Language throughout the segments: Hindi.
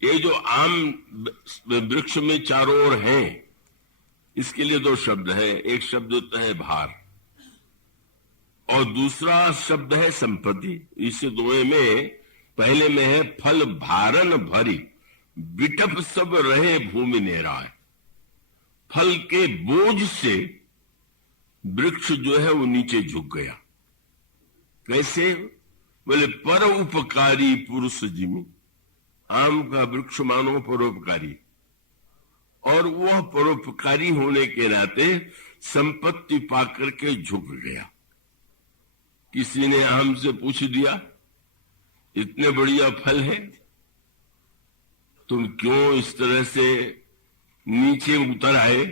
ये जो आम वृक्ष में चारों ओर हैं, इसके लिए दो शब्द है। एक शब्द होता है भार और दूसरा शब्द है संपत्ति। इस दोए में पहले में है फल भारन भरी बिटप सब रहे भूमि नेराय। फल के बोझ से वृक्ष जो है वो नीचे झुक गया। कैसे? बोले पर उपकारी पुरुष जिमी। आम का वृक्ष मानो परोपकारी, और वह परोपकारी होने के नाते संपत्ति पाकर के झुक गया। किसी ने आम से पूछ दिया, इतने बढ़िया फल है, तुम क्यों इस तरह से नीचे उतर आए?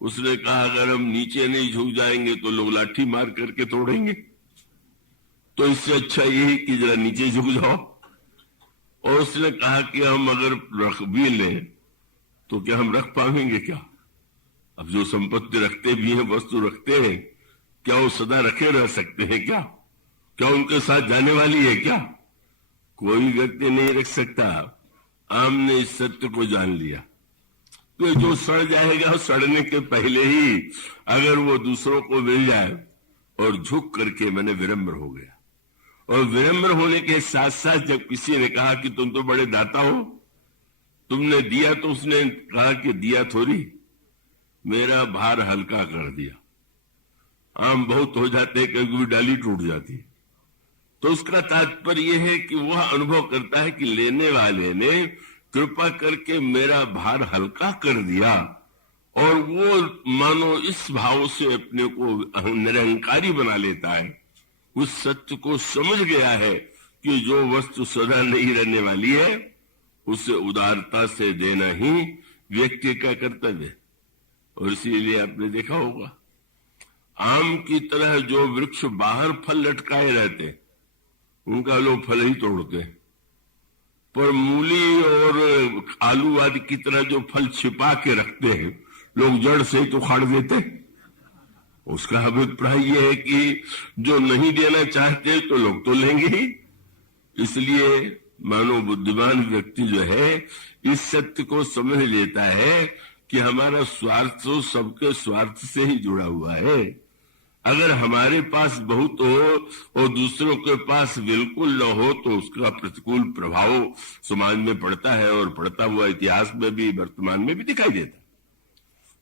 उसने कहा, अगर हम नीचे नहीं झुक जाएंगे तो लोग लाठी मार करके तोड़ेंगे, तो इससे अच्छा यही कि जरा नीचे झुक जाओ। और उसने कहा कि हम अगर रख भी लें तो क्या हम रख पाएंगे क्या? अब जो संपत्ति रखते भी हैं, वस्तु रखते हैं, क्या वो सदा रखे रह सकते हैं क्या? क्या उनके साथ जाने वाली है क्या? कोई व्यक्ति नहीं रख सकता। आम ने इस सत्य को जान लिया। तो जो सड़ जाएगा, सड़ने के पहले ही अगर वो दूसरों को मिल जाए, और झुक करके मैंने विनम्र हो गया। और विनम्र होने के साथ साथ जब किसी ने कहा कि तुम तो बड़े दाता हो, तुमने दिया, तो उसने कहा कि दिया थोड़ी, मेरा भार हल्का कर दिया। आम बहुत हो जाते, कभी डाली टूट जाती। तो उसका तात्पर्य यह है कि वह अनुभव करता है कि लेने वाले ने कृपा करके मेरा भार हल्का कर दिया, और वो मानो इस भाव से अपने को निरंकारी बना लेता है। उस सत्य को समझ गया है कि जो वस्तु सदा नहीं रहने वाली है, उसे उदारता से देना ही व्यक्ति का कर्तव्य है। और इसीलिए आपने देखा होगा, आम की तरह जो वृक्ष बाहर फल लटकाए रहते, उनका लोग फल ही तोड़ते, पर मूली और आलू आदि की तरह जो फल छिपा के रखते हैं, लोग जड़ से ही तो उखाड़ देते। उसका अभिप्राय यह है कि जो नहीं देना चाहते तो लोग तो लेंगे ही। इसलिए मानो बुद्धिमान व्यक्ति जो है इस सत्य को समझ लेता है कि हमारा स्वार्थ तो सबके स्वार्थ से ही जुड़ा हुआ है। अगर हमारे पास बहुत हो और दूसरों के पास बिल्कुल न हो, तो उसका प्रतिकूल प्रभाव समाज में पड़ता है, और पड़ता हुआ इतिहास में भी, वर्तमान में भी दिखाई देता है।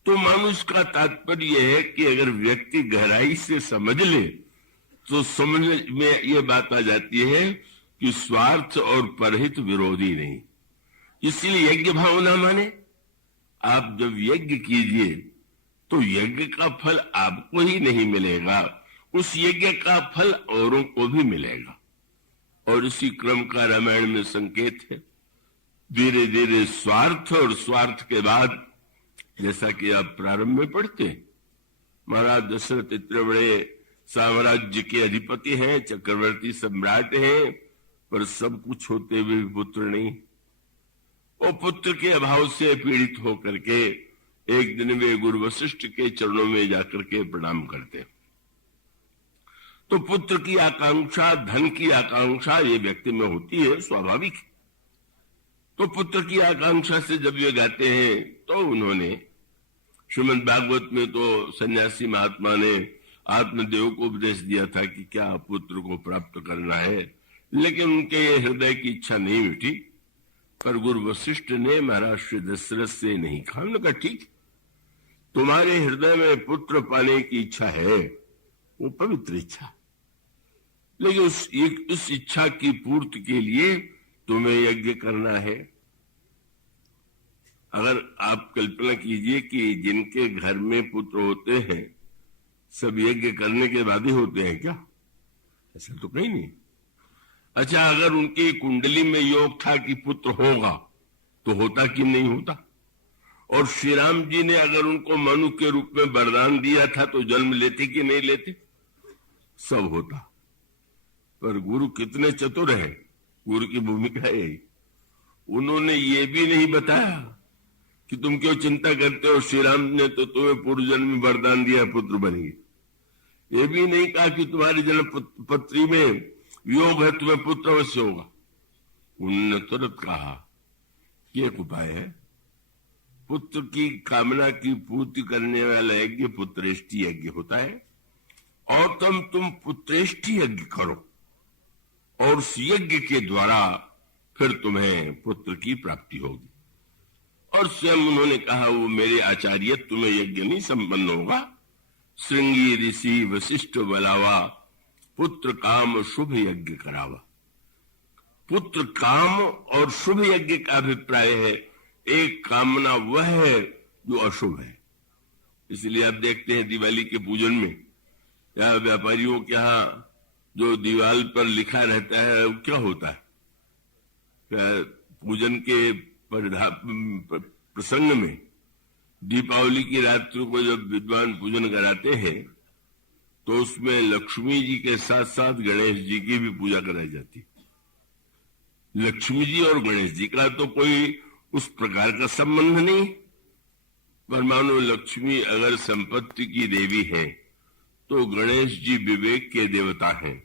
तो मनुष्य का तात्पर्य यह है कि अगर व्यक्ति गहराई से समझ ले, तो समझ में यह बात आ जाती है कि स्वार्थ और परहित विरोधी नहीं। इसलिए यज्ञ भावना माने, आप जब यज्ञ कीजिए तो यज्ञ का फल आपको ही नहीं मिलेगा, उस यज्ञ का फल औरों को भी मिलेगा। और इसी क्रम का रामायण में संकेत है। धीरे धीरे स्वार्थ, और स्वार्थ के बाद जैसा कि आप प्रारंभ में पढ़ते, महाराज दशरथ इतने बड़े साम्राज्य के अधिपति हैं, चक्रवर्ती सम्राट हैं, पर सब कुछ होते हुए भी पुत्र नहीं। वो पुत्र के अभाव से पीड़ित होकर के एक दिन वे गुरु वशिष्ठ के चरणों में जाकर के प्रणाम करते। तो पुत्र की आकांक्षा, धन की आकांक्षा ये व्यक्ति में होती है, स्वाभाविक। तो पुत्र की आकांक्षा से जब वे गाते हैं, तो उन्होंने श्रीमद् भागवत में तो सन्यासी महात्मा ने आत्मदेव को उपदेश दिया था कि क्या पुत्र को प्राप्त करना है, लेकिन उनके हृदय की इच्छा नहीं मिटी। पर गुरु वशिष्ठ ने महाराज श्री दशरथ से नहीं कहा। उन्होंने कहा, ठीक, तुम्हारे हृदय में पुत्र पाने की इच्छा है, वो पवित्र इच्छा, लेकिन उस इच्छा की पूर्ति के लिए तुम्हें यज्ञ करना है। अगर आप कल्पना कीजिए कि जिनके घर में पुत्र होते हैं, सब यज्ञ करने के बाद ही होते हैं क्या? ऐसा तो कहीं नहीं। अच्छा, अगर उनकी कुंडली में योग था कि पुत्र होगा, तो होता कि नहीं होता? और श्री राम जी ने अगर उनको मनु के रूप में वरदान दिया था, तो जन्म लेते कि नहीं लेते? सब होता। पर गुरु कितने चतुर हैं, गुरु की भूमिका है, उन्होंने ये भी नहीं बताया कि तुम क्यों चिंता करते हो, श्री राम ने तो तुम्हें पूर्व जन्म में वरदान दिया, पुत्र बनेंगे। ये भी नहीं कहा कि तुम्हारी जन्म पत्री में योग है, तुम्हें पुत्र अवश्य होगा। उन्होंने तुरंत कहा कि एक उपाय है, पुत्र की कामना की पूर्ति करने वाला यज्ञ पुत्रेष्टि यज्ञ होता है, और तुम पुत्रेष्टि यज्ञ करो, और उस यज्ञ के द्वारा फिर तुम्हें पुत्र की प्राप्ति होगी। और स्वयं उन्होंने कहा, वो मेरे आचार्य, तुम्हें यज्ञ नहीं संपन्न होगा, श्रृंगी ऋषि वशिष्ठ बलावा, पुत्र काम शुभ यज्ञ करावा। पुत्र काम और शुभ यज्ञ का अभिप्राय है, एक कामना वह है जो अशुभ है। इसलिए आप देखते हैं दिवाली के पूजन में या व्यापारियों के यहाँ जो दीवार पर लिखा रहता है वो क्या होता है? पूजन के प्रसंग में दीपावली की रात्रि को जब विद्वान पूजन कराते हैं तो उसमें लक्ष्मी जी के साथ साथ गणेश जी की भी पूजा कराई जाती है। लक्ष्मी जी और गणेश जी का तो कोई उस प्रकार का संबंध नहीं, पर मानो लक्ष्मी अगर संपत्ति की देवी है तो गणेश जी विवेक के देवता हैं,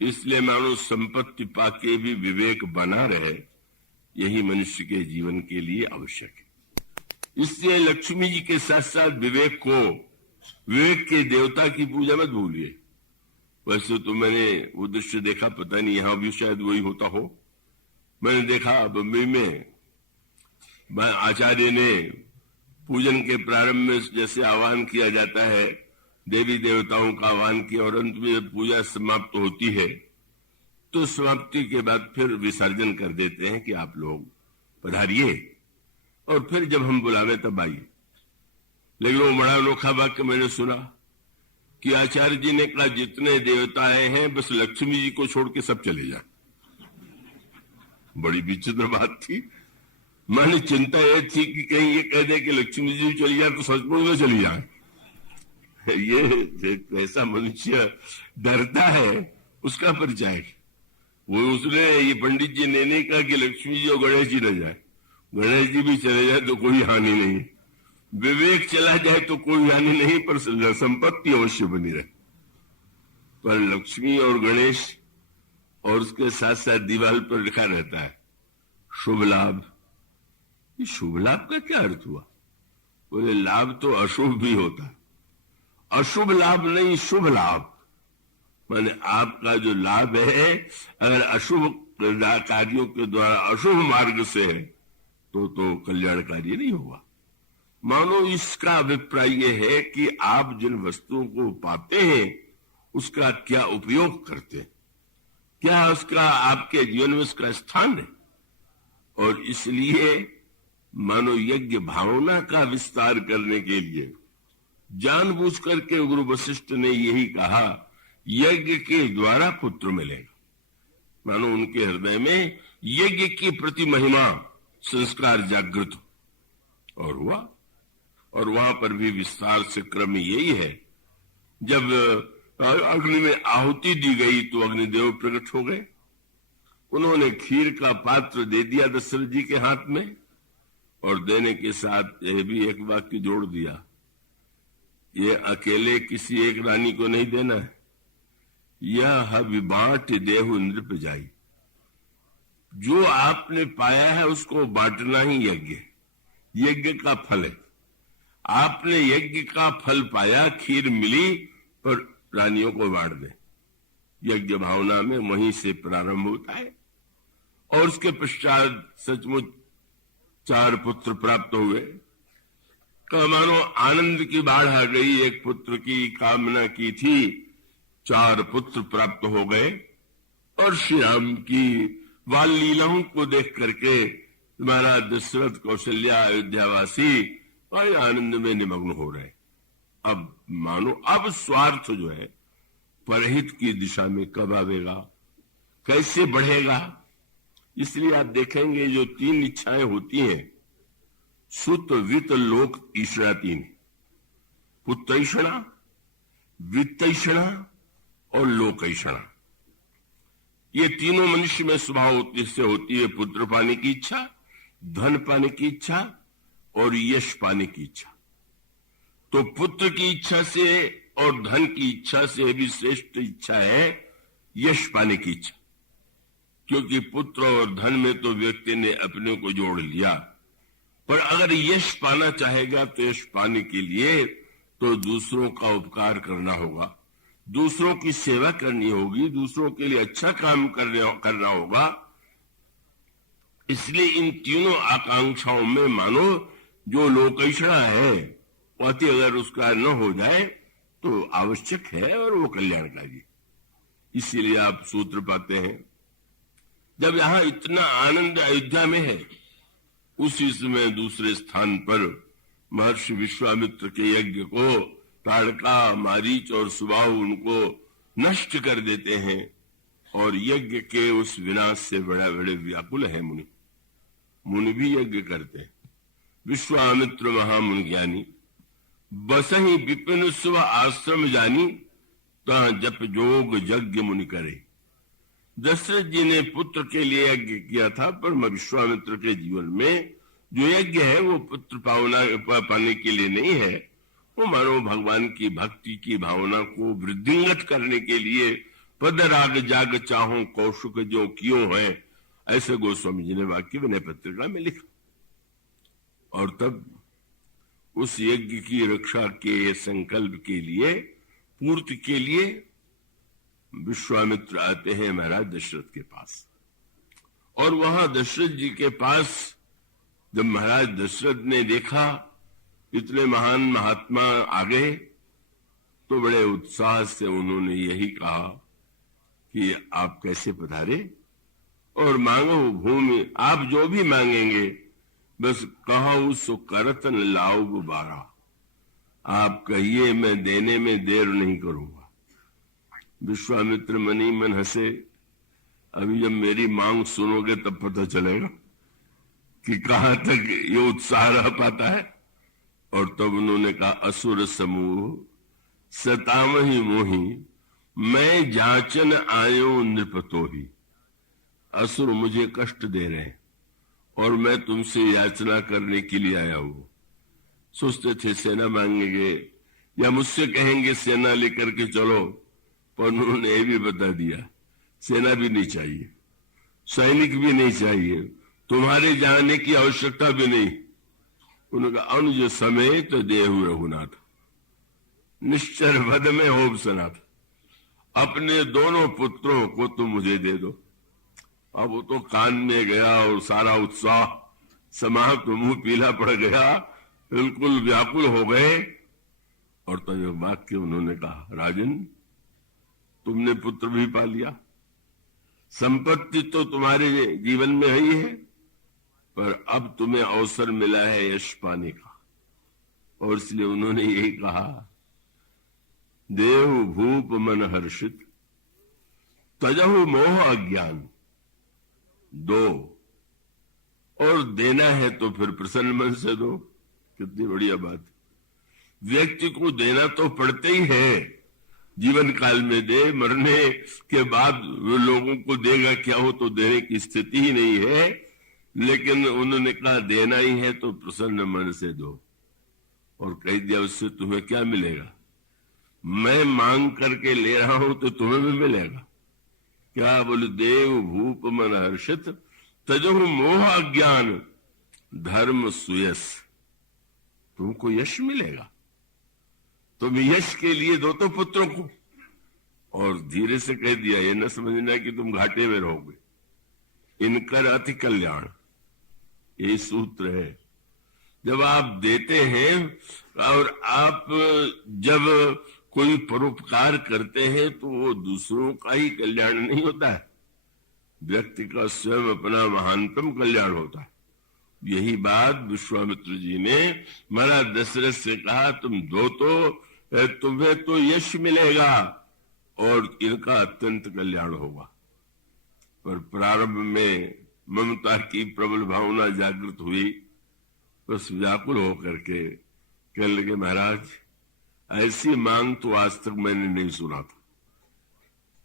इसलिए मानो संपत्ति पाके भी विवेक बना रहे, यही मनुष्य के जीवन के लिए आवश्यक है। इसलिए लक्ष्मी जी के साथ साथ विवेक को, विवेक के देवता की पूजा मत भूलिए। वैसे तो मैंने वो दृश्य देखा, पता नहीं यहां भी शायद वही होता हो। मैंने देखा बम्बई में आचार्य ने पूजन के प्रारंभ में जैसे आह्वान किया जाता है, देवी देवताओं का आह्वान किया, और अंत में जब पूजा समाप्त होती है तो समाप्ति के बाद फिर विसर्जन कर देते हैं कि आप लोग पधारिए, और फिर जब हम बुलावे तब आइए। लेकिन वो बड़ा अनोखा वाक्य मैंने सुना कि आचार्य जी ने कहा, जितने देवता आए हैं बस लक्ष्मी जी को छोड़ के सब चले जाए। बड़ी विचित्र बात थी। मैंने चिंता यह थी कि कहीं ये कह दे कि लक्ष्मी जी चली जाए तो सचमुच में चली जाए। ये ऐसा मनुष्य डरता है, उसका परिचय। वो उसने, ये पंडित जी ने नहीं कहा कि लक्ष्मी जी और गणेश जी न जाए, गणेश जी भी चले जाए तो कोई हानि नहीं, विवेक चला जाए तो कोई हानि नहीं, पर संपत्ति अवश्य बनी रहे। पर लक्ष्मी और गणेश और उसके साथ साथ दीवार पर लिखा रहता है शुभ लाभ। ये शुभ लाभ का क्या अर्थ हुआ? बोले लाभ तो अशुभ भी होता है, अशुभ लाभ नहीं, शुभ लाभ। माने आपका जो लाभ है अगर अशुभ कार्यों के द्वारा अशुभ मार्ग से है तो कल्याणकारी नहीं हुआ। मानो इसका अभिप्राय यह है कि आप जिन वस्तुओं को पाते हैं उसका क्या उपयोग करते हैं, क्या उसका आपके जीवन में उसका स्थान है। और इसलिए मानो यज्ञ भावना का विस्तार करने के लिए जानबूझ करके गुरु वशिष्ठ ने यही कहा, यज्ञ के द्वारा पुत्र मिलेगा। मानो उनके हृदय में यज्ञ की प्रति महिमा संस्कार जागृत और हुआ। और वहां पर भी विस्तार से क्रम यही है, जब अग्नि में आहुति दी गई तो अग्निदेव प्रकट हो गए। उन्होंने खीर का पात्र दे दिया दशरथ जी के हाथ में, और देने के साथ यह भी एक वाक्य जोड़ दिया, ये अकेले किसी एक रानी को नहीं देना है, यह विबाट देहु नृप जाई। जो आपने पाया है उसको बांटना ही यज्ञ, यज्ञ का फल है। आपने यज्ञ का फल पाया, खीर मिली, पर रानियों को बांट दे। यज्ञ भावना में वहीं से प्रारंभ होता है। और उसके पश्चात सचमुच 4 पुत्र प्राप्त हुए। मानो आनंद की बाढ़ आ गई। एक पुत्र की कामना की थी, 4 पुत्र प्राप्त हो गए। और श्री राम की बाल लीलाओं को देख करके महाराज दशरथ, कौशल्या, अयोध्यावासी बड़े आनंद में निमग्न हो रहे। अब मानो अब स्वार्थ जो है परहित की दिशा में कब आवेगा, कैसे बढ़ेगा। इसलिए आप देखेंगे जो 3 इच्छाएं होती हैं, सुत वित्त लोक ईश्वरा 3, पुत्रैषणा, वित्तैषणा और लोकैषणा। ये तीनों मनुष्य में स्वभाव से होती है। पुत्र पाने की इच्छा, धन पाने की इच्छा और यश पाने की इच्छा। तो पुत्र की इच्छा से और धन की इच्छा से भी श्रेष्ठ इच्छा है यश पाने की इच्छा। क्योंकि पुत्र और धन में तो व्यक्ति ने अपने को जोड़ लिया, पर अगर यश पाना चाहेगा तो यश पाने के लिए तो दूसरों का उपकार करना होगा, दूसरों की सेवा करनी होगी, दूसरों के लिए अच्छा काम करना होगा। इसलिए इन तीनों आकांक्षाओं में मानो जो लोकैषणा है अति अगर उसका न हो जाए तो आवश्यक है और वो कल्याणकारी। इसीलिए आप सूत्र पाते हैं, जब यहां इतना आनंद अयोध्या में है, उसी समय दूसरे स्थान पर महर्षि विश्वामित्र के यज्ञ को ताड़का, मारीच और सुबाहु उनको नष्ट कर देते हैं और यज्ञ के उस विनाश से बड़े बड़े व्याकुल है मुनि। मुनि भी यज्ञ करते हैं। विश्वामित्र महामुनि ज्ञानी बसहि विपिन सुव आश्रम जानी, तह जप जोग यज्ञ मुनि करे। दशरथ जी ने पुत्र के लिए यज्ञ किया था, पर विश्वामित्र के जीवन में जो यज्ञ है वो पुत्र पाने के लिए नहीं है, वो मानो भगवान की भक्ति की भावना को वृद्धिंगत करने के लिए पद राग जाग चाहो कौशुक जो कियो है, ऐसे गोस्वामी जी ने वाक्य विनय पत्रिका में लिखा। और तब उस यज्ञ की रक्षा के संकल्प के लिए, पूर्ति के लिए विश्वामित्र आते हैं महाराज दशरथ के पास। और वहां दशरथ जी के पास जब महाराज दशरथ ने देखा इतने महान महात्मा आ गए, तो बड़े उत्साह से उन्होंने यही कहा कि आप कैसे पधारे और मांगो भूमि, आप जो भी मांगेंगे बस कहो सो करतन लाओ बारा, आप कहिए मैं देने में देर नहीं करूंगा। विश्वामित्र मनी मन हंसे, अभी जब मेरी मांग सुनोगे तब पता चलेगा कि कहां तक ये उत्साह रह पाता है। और तब उन्होंने कहा, असुर समूह सतामहि मोहि, मैं जाचन आयो नृपतो ही। असुर मुझे कष्ट दे रहे हैं और मैं तुमसे याचना करने के लिए आया हूं। सोचते थे सेना मांगेंगे या मुझसे कहेंगे सेना लेकर के चलो, पर उन्होंने ये भी बता दिया सेना भी नहीं चाहिए, सैनिक भी नहीं चाहिए, तुम्हारे जाने की आवश्यकता भी नहीं। उन्होंने कहा, अनुज समेत देहु रघुनाथ, निश्चर वध में होब सनाथ, अपने दोनों पुत्रों को तुम मुझे दे दो। अब वो तो कान में गया और सारा उत्साह समाप्त, मुंह पीला पड़ गया, बिल्कुल व्याकुल हो गए। और तो ये वाक्य उन्होंने कहा, राजन तुमने पुत्र भी पा लिया, संपत्ति तो तुम्हारे जीवन में ही है, पर अब तुम्हें अवसर मिला है यश पाने का। और इसलिए उन्होंने यही कहा, देव भूप मन हर्षित तजहु मोह अज्ञान, दो और देना है तो फिर प्रसन्न मन से दो। कितनी बढ़िया बात। व्यक्ति को देना तो पड़ते ही है, जीवन काल में दे, मरने के बाद लोगों को देगा क्या हो तो देने की स्थिति ही नहीं है। लेकिन उन्होंने कहा देना ही है तो प्रसन्न मन से दो। और कह दिया उससे तुम्हें क्या मिलेगा, मैं मांग करके ले रहा हूं तो तुम्हें भी मिलेगा। क्या बोले, देव भूप मन हर्षित तजहु मोह अज्ञान धर्म सुयस, तुमको यश मिलेगा, तुम यश के लिए दो तो पुत्रों को। और धीरे से कह दिया, ये न समझना कि तुम घाटे में रहोगे, इनकर अति कल्याण, ये सूत्र है। जब आप देते हैं और आप जब कोई परोपकार करते हैं तो वो दूसरों का ही कल्याण नहीं होता है, व्यक्ति का स्वयं अपना महानतम कल्याण होता है। यही बात विश्वामित्र जी ने महाराज दशरथ से कहा, तुम दो तो तुम्हें तो यश मिलेगा और इनका अत्यंत कल्याण होगा। पर प्रारंभ में ममता की प्रबल भावना जागृत हुई, बस व्याकुल होकर के कहने लगे, महाराज ऐसी मांग तो आज तक मैंने नहीं सुना था।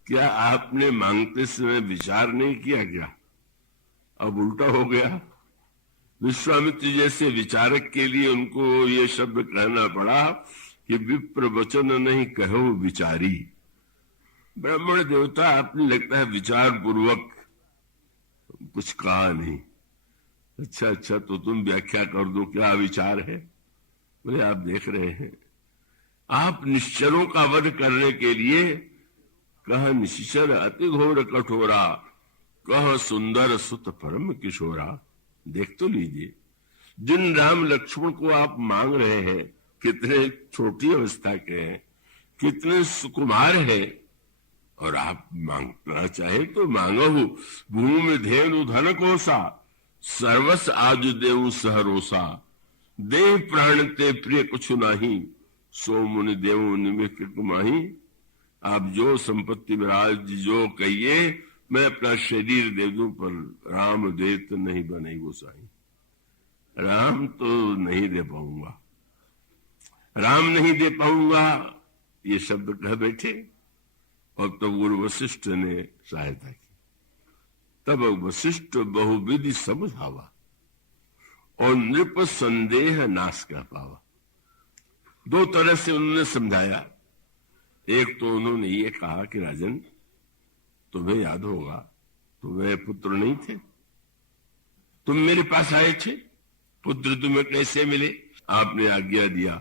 क्या आपने मांगते समय विचार नहीं किया क्या? अब उल्टा हो गया। विश्वामित्र जैसे विचारक के लिए उनको ये शब्द कहना पड़ा कि विप्र वचन नहीं कहो विचारी। ब्राह्मण देवता आपने लगता है विचार पूर्वक कुछ कहा नहीं। अच्छा तो तुम व्याख्या कर दो, क्या विचार है? बोले आप देख रहे हैं, आप निश्चरों का वध करने के लिए कह निश्चर अति घोर कठोरा, कह सुंदर सुत परम किशोरा। देख तो लीजिए, जिन राम लक्ष्मण को आप मांग रहे हैं कितने छोटी अवस्था के हैं, कितने सुकुमार है, और आप मांगना चाहे तो मांगो। भूमि धेनु धन कोसा, सर्वस आज देव सहरोसा। देव प्राण ते प्रिय कुछ नाही, सो मुनि देव निमित कुमाही। आप जो संपत्ति विराज जो कहिए, मैं अपना शरीर दे दूं, पर राम देत नहीं बने गोसाई। राम तो नहीं दे पाऊंगा, राम नहीं दे पाऊंगा, ये शब्द कह बैठे। और तब गुरु वशिष्ठ ने सहायता की। तब वशिष्ठ बहुविधि समझावा, और नृप संदेह नाश कर पावा। दो तरह से उन्होंने समझाया। एक तो उन्होंने ये कहा कि राजन, तुम्हें याद होगा, तुम्हें पुत्र नहीं थे, तुम मेरे पास आए थे, पुत्र तुम्हें कैसे मिले? आपने आज्ञा दिया,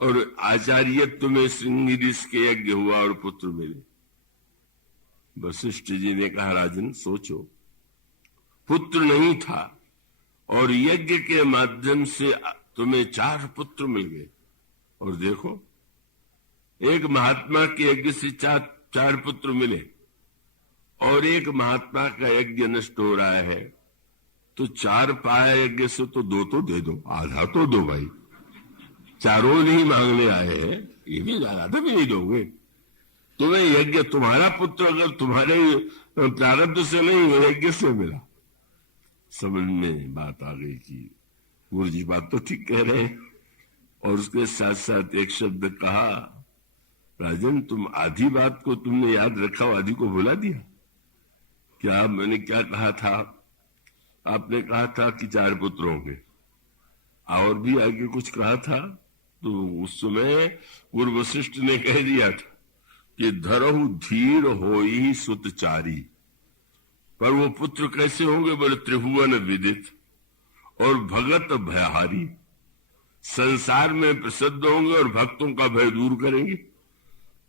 और आचार्य तुम्हें श्रृंगी ऋषि के यज्ञ हुआ और पुत्र मिले। वशिष्ठ जी ने कहा, राजन सोचो, पुत्र नहीं था और यज्ञ के माध्यम से तुम्हें 4 पुत्र मिल गए। और देखो, एक महात्मा के यज्ञ से 4 पुत्र मिले, और एक महात्मा का यज्ञ नष्ट हो रहा है, तो 4 पाया यज्ञ से तो 2 तो दे दो, आधा तो दो भाई। चारों नहीं मांगने आए हैं, ये भी आधा भी नहीं दोगे? तुम्हें यज्ञ, तुम्हारा पुत्र अगर तुम्हारे प्रारब्ध से नहीं यज्ञ से मिला। समझ में बात आ गई कि गुरु जी बात तो ठीक कह रहे हैं। और उसके साथ साथ एक शब्द कहा, राजन तुम आधी बात को तुमने याद रखा, आधी को भुला दिया। क्या मैंने क्या कहा था? आपने कहा था कि 4 पुत्र होंगे, और भी आगे कुछ कहा था। तो उस समय गुरु वशिष्ठ ने कह दिया था कि धरहु धीर होई सुतचारी। पर वो पुत्र कैसे होंगे? बोले त्रिभुवन विदित और भगत भयहारी, संसार में प्रसिद्ध होंगे और भक्तों का भय दूर करेंगे।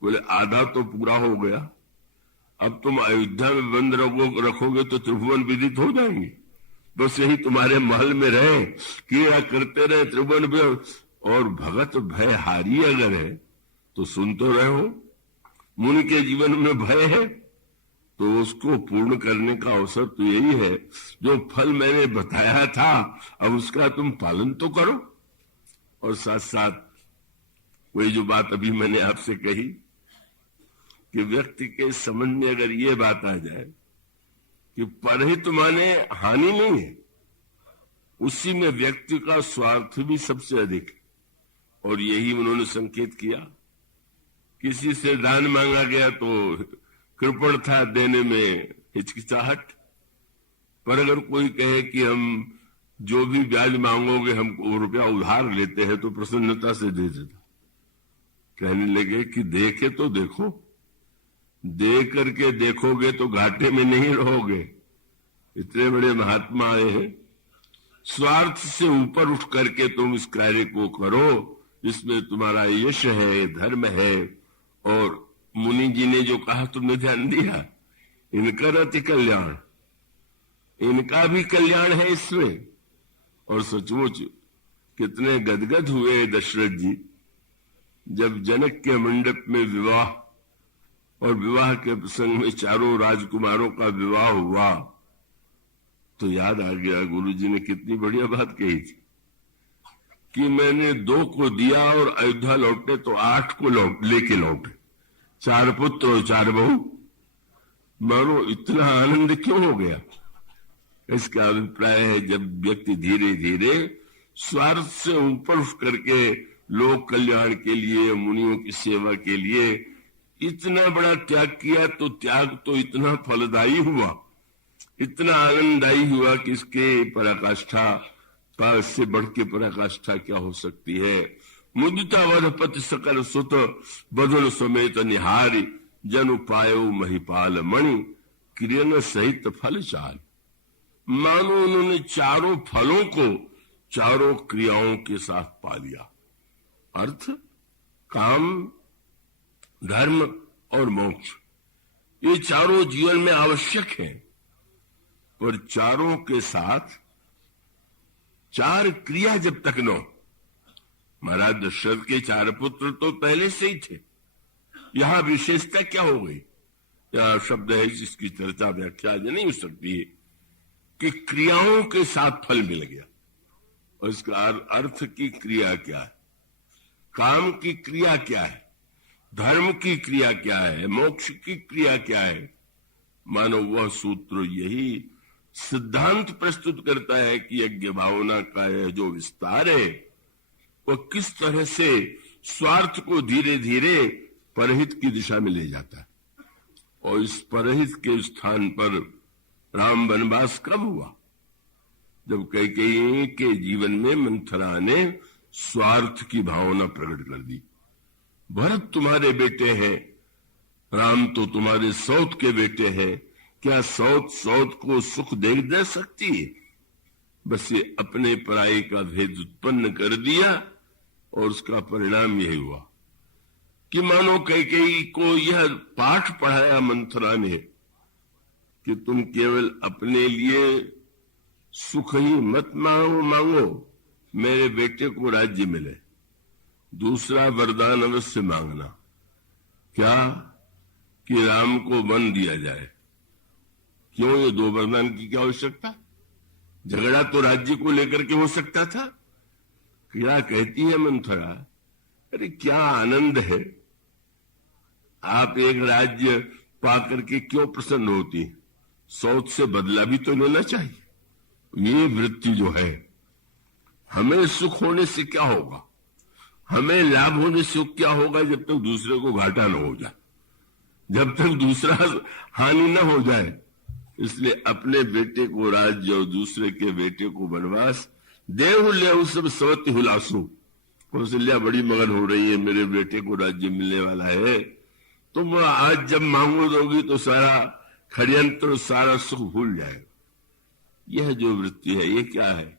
बोले आधा तो पूरा हो गया, अब तुम अयोध्या में बंद रखोगे तो त्रिभुवन विदित हो जाएंगे। बस यही तुम्हारे महल में रहे, किया करते रहे त्रिभुवन में। और भगत भयहारी अगर है तो सुन तो रहे हो, मुनि के जीवन में भय है तो उसको पूर्ण करने का अवसर तो यही है। जो फल मैंने बताया था, अब उसका तुम पालन तो करो। और साथ साथ वही जो बात अभी मैंने आपसे कही कि व्यक्ति के समझ में अगर ये बात आ जाए कि परहित माने हानि नहीं है, उसी में व्यक्ति का स्वार्थ भी सबसे अधिक है। और यही उन्होंने संकेत किया। किसी से दान मांगा गया तो कृपण था, देने में हिचकिचाहट। पर अगर कोई कहे कि हम जो भी ब्याज मांगोगे हम रुपया उधार लेते हैं, तो प्रसन्नता से दे देता। कहने लगे कि देखे तो देखो, दे करके देखोगे तो घाटे में नहीं रहोगे। इतने बड़े महात्मा आए हैं, स्वार्थ से ऊपर उठ करके तुम इस कार्य को करो, जिसमें तुम्हारा यश है, धर्म है। और मुनि जी ने जो कहा तुमने ध्यान दिया, इनका रति कल्याण, इनका भी कल्याण है इसमें। और सचमुच कितने गदगद हुए दशरथ जी जब जनक के मंडप में विवाह, और विवाह के प्रसंग में 4 राजकुमारों का विवाह हुआ, तो याद आ गया गुरु जी ने कितनी बढ़िया बात कही थी कि मैंने 2 को दिया और अयोध्या लौटे तो 8 को लेके लौटे, 4 पुत्र और 4 बहू। मानो इतना आनंद क्यों हो गया? इसका अभिप्राय है जब व्यक्ति धीरे धीरे स्वार्थ से ऊपर उठ करके लोक कल्याण के लिए, मुनियों की सेवा के लिए इतना बड़ा त्याग किया, तो त्याग तो इतना फलदायी हुआ, इतना आनंददायी हुआ कि इसके पराकाष्ठा का, इससे बढ़ के पराकाष्ठा क्या हो सकती है। मुदिता वधपति सकल सुत, बदल समेत निहारी, जन पायो महिपाल मणि, किरण सहित फल चाल। मानो उन्होंने चारों फलों को चारों क्रियाओं के साथ पा लिया। अर्थ, काम, धर्म और मोक्ष, ये चारों जीवन में आवश्यक हैं, पर चारों के साथ चार क्रिया जब तक न हो। महाराज दशरथ के चार पुत्र तो पहले से ही थे। यहां विशेषता क्या हो गई? यह शब्द है जिसकी चर्चा व्याख्या नहीं हो सकती है कि क्रियाओं के साथ फल मिल गया। और इसका अर्थ की क्रिया क्या है, काम की क्रिया क्या है, धर्म की क्रिया क्या है, मोक्ष की क्रिया क्या है। मानो वह सूत्र यही सिद्धांत प्रस्तुत करता है कि यज्ञ भावना का यह जो विस्तार है वह किस तरह से स्वार्थ को धीरे धीरे परहित की दिशा में ले जाता है। और इस परहित के स्थान पर राम वनवास कब हुआ? जब कैकेयी के जीवन में मंथरा ने स्वार्थ की भावना प्रकट कर दी। भरत तुम्हारे बेटे हैं, राम तो तुम्हारे सौत के बेटे हैं, क्या सौत सौत को सुख दे सकती है? बस ये अपने पराई का भेद उत्पन्न कर दिया और उसका परिणाम यही हुआ कि मानो कैकेयी को यह पाठ पढ़ाया मंथरा ने कि तुम केवल अपने लिए सुख ही मत मांगो, मेरे बेटे को राज्य मिले। दूसरा वरदान अवश्य मांगना, क्या? कि राम को वन दिया जाए। क्यों? ये दो वरदान की क्या आवश्यकता? झगड़ा तो राज्य को लेकर के हो सकता था। क्या कहती है मंथरा, अरे क्या आनंद है, आप एक राज्य पाकर के क्यों प्रसन्न होती? सौत से बदला भी तो लेना चाहिए। ये वृत्ति जो है, हमें सुख होने से क्या होगा, हमें लाभ होने से क्या होगा जब तक दूसरे को घाटा न हो जाए, जब तक दूसरा हानि न हो जाए। इसलिए अपने बेटे को राज्य और दूसरे के बेटे को वनवास, देव ले सब सवति हुलासू। कौशल्या बड़ी मगन हो रही है, मेरे बेटे को राज्य मिलने वाला है, तुम आज जब मांगो दोगी तो सारा षड्यंत्र, सारा सुख भूल जाएगा। यह जो वृत्ति है ये क्या है?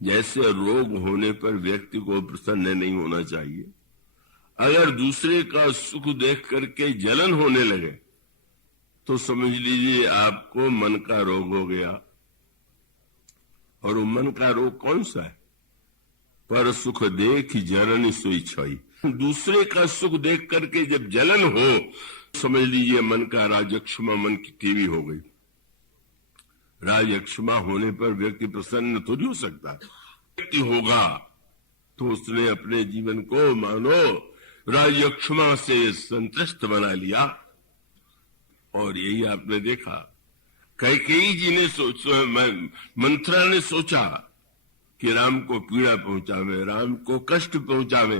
जैसे रोग होने पर व्यक्ति को प्रसन्न नहीं होना चाहिए, अगर दूसरे का सुख देख करके जलन होने लगे तो समझ लीजिए आपको मन का रोग हो गया। और वो मन का रोग कौन सा है? पर सुख देख जलन सोई छाई। दूसरे का सुख देख करके जब जलन हो, समझ लीजिए मन का राजक्षमा, मन की टीवी हो गई। राजक्षमा होने पर व्यक्ति प्रसन्न थोड़ी हो सकता। व्यक्ति होगा तो उसने अपने जीवन को मानो राजक्षमा से संतुष्ट बना लिया। और यही आपने देखा, कैकेयी जी ने मंथरा ने सोचा कि राम को पीड़ा पहुंचावे, राम को कष्ट पहुंचावे।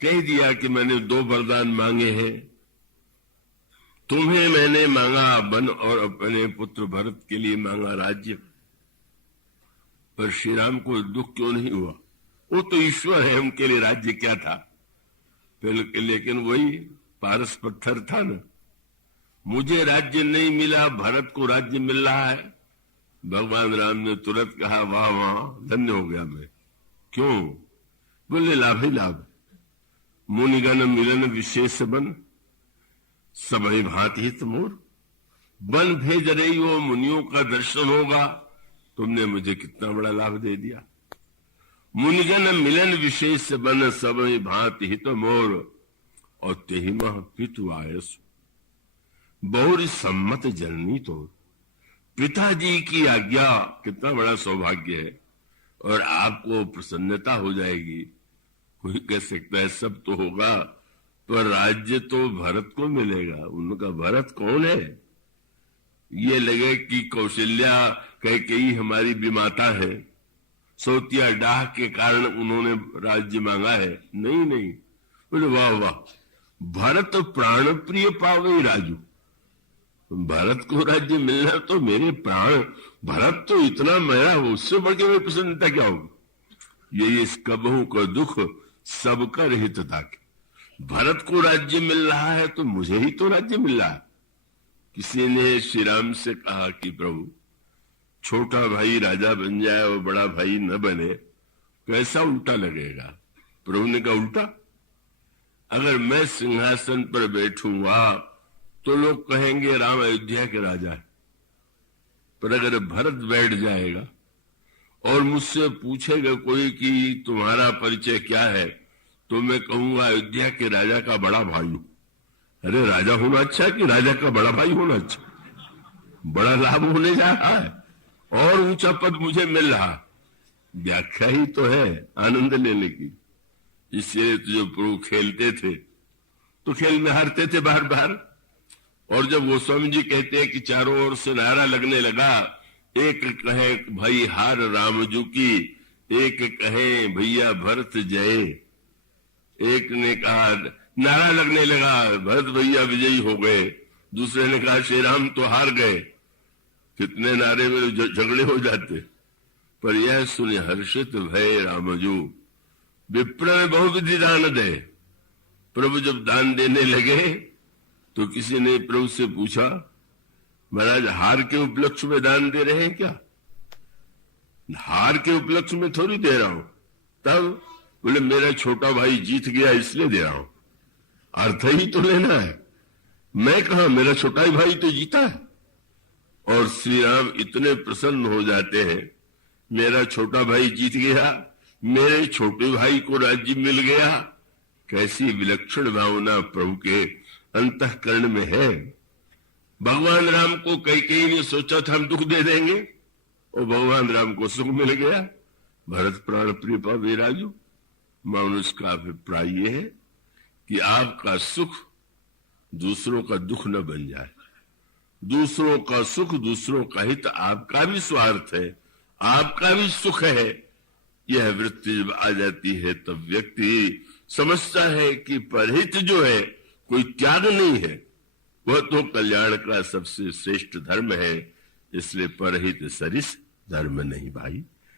कह दिया कि मैंने दो वरदान मांगे हैं, तुम्हें मैंने मांगा वन और अपने पुत्र भरत के लिए मांगा राज्य। पर श्री राम को दुख क्यों नहीं हुआ? वो तो ईश्वर है, उनके लिए राज्य क्या था? लेकिन वही पारस पत्थर था ना, मुझे राज्य नहीं मिला, भरत को राज्य मिल रहा है। भगवान राम ने तुरंत कहा वाह वाह, धन्य हो गया मैं। क्यों? बोले लाभ ही लाभ, मुनिगण मिलन विशेष बन, सब भांति हित मोर। वन भेज रही हो, मुनियों का दर्शन होगा, तुमने मुझे कितना बड़ा लाभ दे दिया। मुनिगण मिलन विशेष बन, सब भांति हित मोर, और तेहि मह पितु आयस। बहुरी सम्मत जननी तो, पिताजी की आज्ञा, कितना बड़ा सौभाग्य है। और आपको प्रसन्नता हो जाएगी। कोई कह सकता है सब तो होगा, पर राज्य तो भरत को मिलेगा। उनका भरत कौन है? ये लगे कि कौशल्या कैकेयी हमारी विमाता है, सौतिया डाह के कारण उन्होंने राज्य मांगा है। नहीं नहीं, बोले वाह वाह, भरत प्राण प्रिय पावे राजू। भरत को राज्य मिलना तो मेरे प्राण, भरत तो इतना मेरा हो, उससे बढ़ के मेरी प्रसन्नता क्या होगी? ये इस कबहू का दुख सबका रहित था। भरत को राज्य मिल रहा है तो मुझे ही तो राज्य मिल रहा है। किसी ने श्री राम से कहा कि प्रभु छोटा भाई राजा बन जाए और बड़ा भाई न बने, कैसा उल्टा लगेगा? प्रभु ने कहा उल्टा, अगर मैं सिंहासन पर बैठूंगा तो लोग कहेंगे राम अयोध्या के राजा है, पर अगर भरत बैठ जाएगा और मुझसे पूछेगा कोई कि तुम्हारा परिचय क्या है, तो मैं कहूंगा अयोध्या के राजा का बड़ा भाई हूं। अरे राजा होना अच्छा कि राजा का बड़ा भाई होना अच्छा? बड़ा लाभ होने जा रहा है और ऊंचा पद मुझे मिल रहा। व्याख्या ही तो है आनंद लेने की। इसलिए तो जो प्रभु खेलते थे तो खेल में हारते थे बार बार। और जब गोस्वामी जी कहते हैं कि चारों ओर से नारा लगने लगा, एक कहे भाई हार रामजू की, एक कहे भैया भरत जय। एक ने कहा, नारा लगने लगा भरत भैया विजयी हो गए, दूसरे ने कहा श्री राम तो हार गए। कितने नारे में झगड़े हो जाते। पर यह सुने हर्षित भय रामजू, विप्र में बहुविधि दान दे। प्रभु जब दान देने लगे तो किसी ने प्रभु से पूछा, महाराज हार के उपलक्ष्य में दान दे रहे हैं क्या? हार के उपलक्ष्य में थोड़ी दे रहा हूं। तब बोले मेरा छोटा भाई जीत गया इसलिए दे रहा हूं। अर्थ ही तो लेना है। मैं कहा, मेरा छोटा भाई तो जीता है। और श्री राम इतने प्रसन्न हो जाते हैं, मेरा छोटा भाई जीत गया, मेरे छोटे भाई को राज्य मिल गया। कैसी विलक्षण भावना प्रभु के अंतःकरण में है। भगवान राम को कैकेयी ने सोचा था हम दुख दे देंगे, और भगवान राम को सुख मिल गया। भरत प्राण प्रिय पावे राजू। मनुष्य का अभिप्राय यह है कि आपका सुख दूसरों का दुख न बन जाए। दूसरों का सुख, दूसरों का हित आपका भी स्वार्थ है, आपका भी सुख है। यह वृत्ति जब आ जाती है तब व्यक्ति समझता है कि परहित जो है कोई त्याग नहीं है, वह तो कल्याण का सबसे श्रेष्ठ धर्म है। इसलिए परहित सरिस धर्म नहीं भाई।